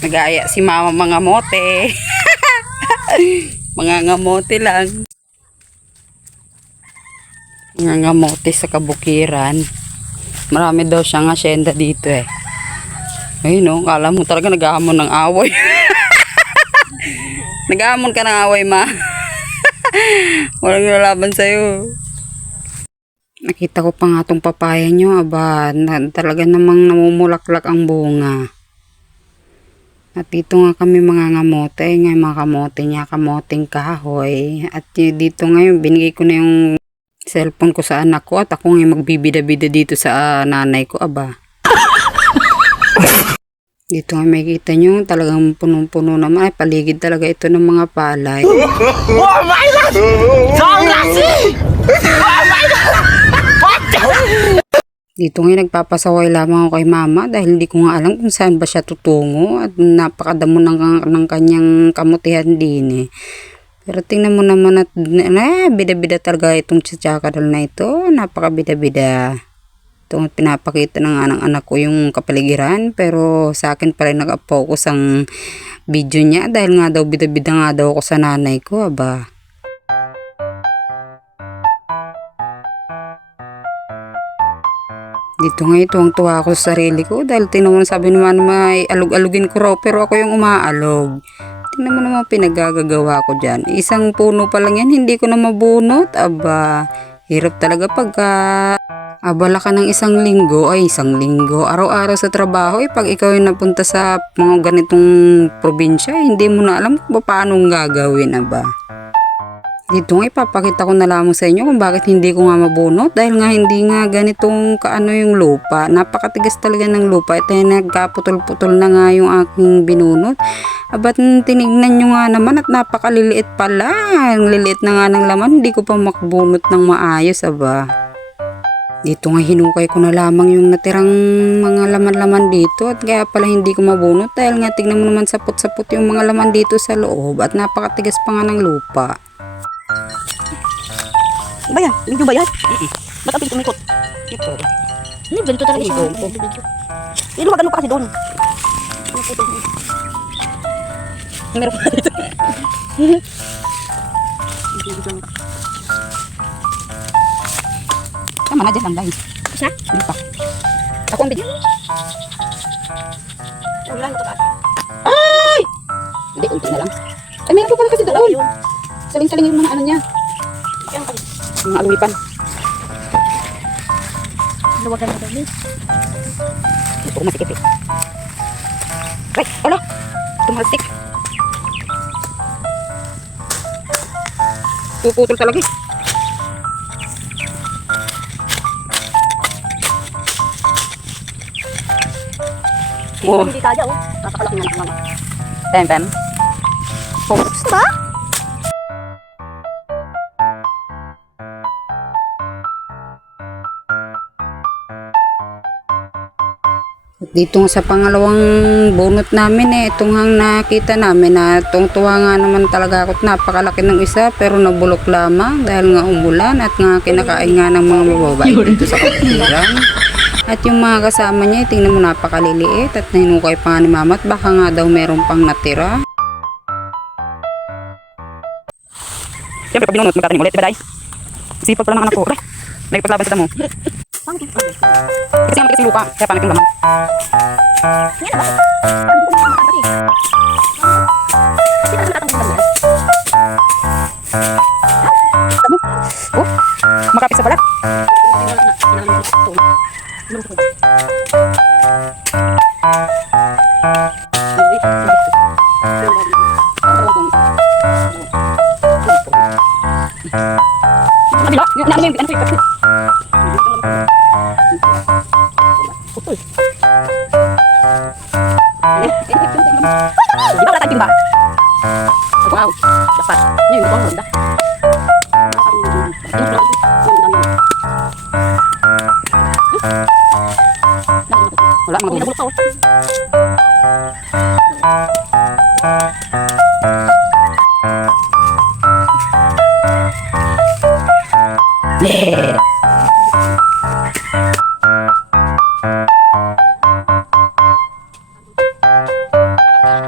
Nagaya si mama mga mote. Mga ngamote lang. Mga ngamote sa kabukiran. Marami daw siyang asyenda dito eh. Ayun no, kala mo talaga nag-ahamon ng away. Nag-ahamon ka ng away, ma. Walang nilalaban sa'yo. Nakita ko pa nga itong papaya nyo, aba, talaga namang namumulaklak ang bunga. At dito nga kami mga ngamote, nga mga kamote niya, kamoteng kahoy. At dito ngayon, binigay ko na yung cellphone ko sa anak ko at ako nga magbibida-bida dito sa nanay ko, aba. Dito nga makikita nyo, talagang punong-puno naman. Ay, paligid talaga ito ng mga palay. Oh my God! Songlasi! Oh my God! What the? Dito nga nagpapasaway lamang ako kay mama dahil hindi ko nga alam kung saan ba siya tutungo at napakadamo ng kanyang kamutihan din eh. Pero tingnan mo naman at bida-bida talaga itong tsakadal na ito. Napakabida-bida. Ito pinapakita ng anak ko yung kapaligiran pero sa akin pala naka-focus ang video niya dahil nga daw bida-bida nga daw ako sa nanay ko, aba. Dito nga ito ang tuwa ko sa sarili ko dahil tingnan mo sabi naman may alug-alugin ko raw pero ako yung umaalog. Tingnan mo naman pinagagagawa ko dyan. Isang puno pa lang yan, hindi ko na mabunot. Aba, hirap talaga pagka abala ka ng isang linggo. Ay, isang linggo. Araw-araw sa trabaho. Pag ikaw yung napunta sa mga ganitong probinsya, hindi mo na alam kung paano gagawin. Aba. Dito nga ipapakita ko na lamang sa inyo kung bakit hindi ko nga mabunot dahil nga hindi nga ganitong kaano yung lupa. Napakatigas talaga ng lupa. Ito nagkaputol-putol na nga yung aking binunot. Abat tinignan nyo nga naman at napakaliliit pala. Ang liliit na nga ng laman, hindi ko pa makbunot ng maayos, aba. Dito nga hinukay ko na lamang yung natirang mga laman-laman dito at kaya pala hindi ko mabunot dahil nga tignan mo naman sapot-sapot yung mga laman dito sa loob at napakatigas pa nga ng lupa. Ba yan? Video ba yan? Ba't ang pinto may ikot? Ito. Hindi, ganito talaga siya. Iluwagan mo pa kasi doon. Meron pa dito. Tama na dyan lang guys. Isa? Hindi pa. Ako ang bigyan. Wala ito ka. Ay! Hindi, unti na lang. Ay, meron pa pala kasi doon. Saling-saling yung mga ano niya. Yan pa. Mga alumipan. Luwagan mo doon. Ito ko masikip eh. Ay, ala! Tumalsik. Puputol talaga eh. Oh. Hindi kaya oh. Napakalaki nga ng mama. Ten. Gusto ba? Dito sa pangalawang bunot namin eh, itong hang nakita namin na tuwa nga naman talaga ako at napakalaki ng isa pero nabulok lamang dahil nga umulan at nga kinakain nga ng mga babae dito sa kapatiran. At yung mga kasama niya, tingnan mo napakaliliit at nahinukay pa nga ni mama at baka nga daw meron pang natira. Siyempre pag binunot, magkatanim ulit, diba day? Sipag pala ng anak ko. May paglaban sa damo. Kasi nga matigas yung lupa, kaya pangit yung laman. Oh, makapit sa balat. Kabila, ano yung putol. Di ba wala tayong timba? Wow, dapat. Ngayon, ito ang maganda. Wala, mga bulak pa. Yeah. Ayaw.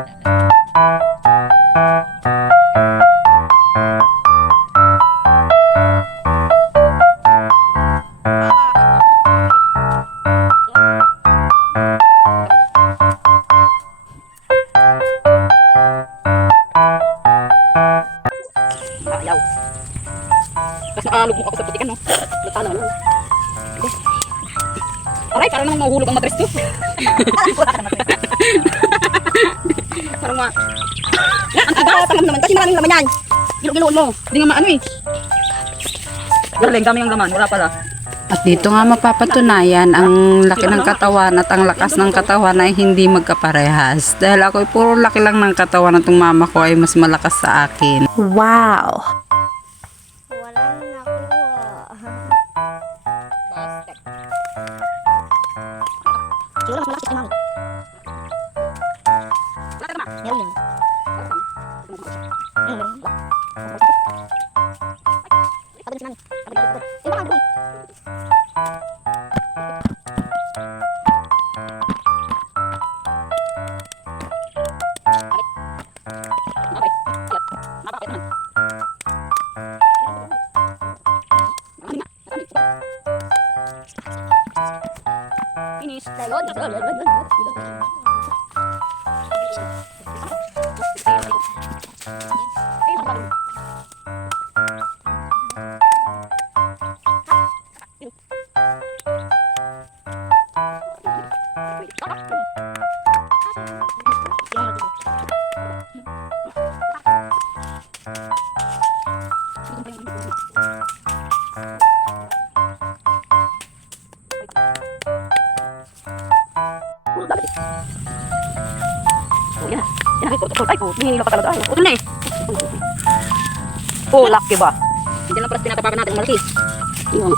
Tapos nakalugmok ako sa putikan, no? Luta na, no? Aray, parang namang mahuhulog ang matres ko. Parang ang taga, tangam naman. Kasi maraming laman yan. Gilo-giloon mo. Hindi nga maano eh. Galing, dami ang laman. Wala pala. At dito nga mapapatunayan ang laki ng katawan at ang lakas ng katawan ay hindi magkaparehas. Dahil ako ay puro laki lang ng katawan at ang mama ko ay mas malakas sa akin. Wow! Walang nakuha. Siguro mas malaki si mami. Meron yun. Pagod si mami. Yung baka doon. Finish. Oh, yan. Yan, ay, ay, hinihila pa talaga. Ito na eh. Oh, laki ba? Hindi lang pala tinatapakan natin, malaki. Yung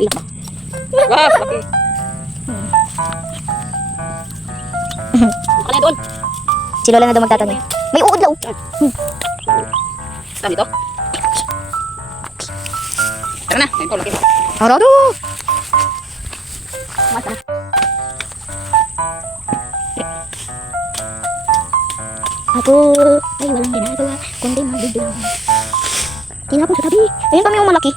iyak ba? Wow, laki. Ano doon? Si Lola na daw magtatanong. May uod daw. Saan dito? Tara na, ito laki. Arado! Mata. Ako ay walang ginagawa kundi magbibigay. Tinapon sa tabi. Ayun kami yung malaki.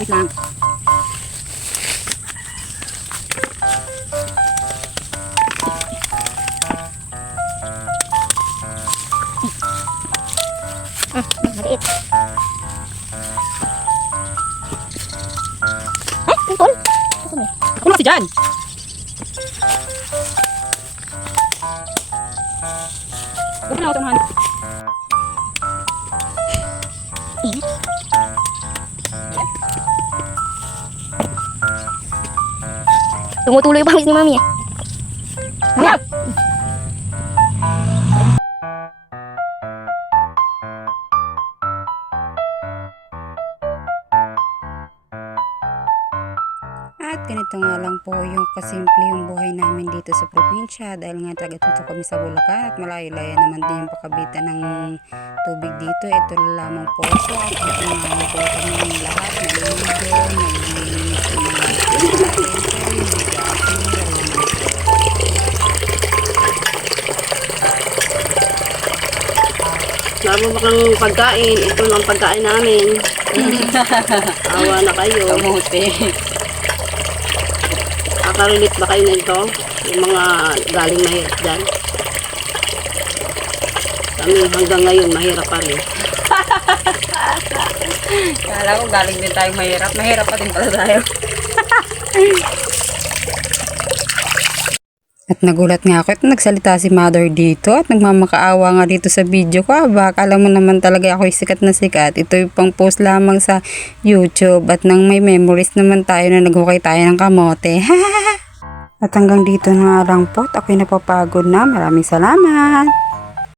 Wait lang. Maliit. Ay, tungkol. Saan eh? Ako na si Jan. Bukan ako tumahan. Tumutuloy pa ni mami eh. Ano? At ganito nga lang po yung kasimple yung buhay namin dito sa probinsya dahil nga taga dito kami sa Bulacan at malayo-layo naman din yung pakabitan ng tubig dito. Ito lamang po siya at ito naman po kami lahat naliligo, naglilinis ng mga Lalo ba kang pagkain? Ito lang pagkain namin. Awa na kayo. Kamuti. Nakaka-relate ba kayo nito? Yung mga galing mahirap dyan? Kami hanggang ngayon mahirap pa rin. Kala ko galing din tayo mahirap. Mahirap pa din pala tayo. At nagulat nga ako at nagsalita si mother dito at nagmamakaawa nga dito sa video ko. Baka alam mo naman talaga ako sikat na sikat. Ito yung pang post lamang sa YouTube at nang may memories naman tayo na naghukay tayo ng kamote. At hanggang dito na nga lang po at ako'y napapagod na. Maraming salamat.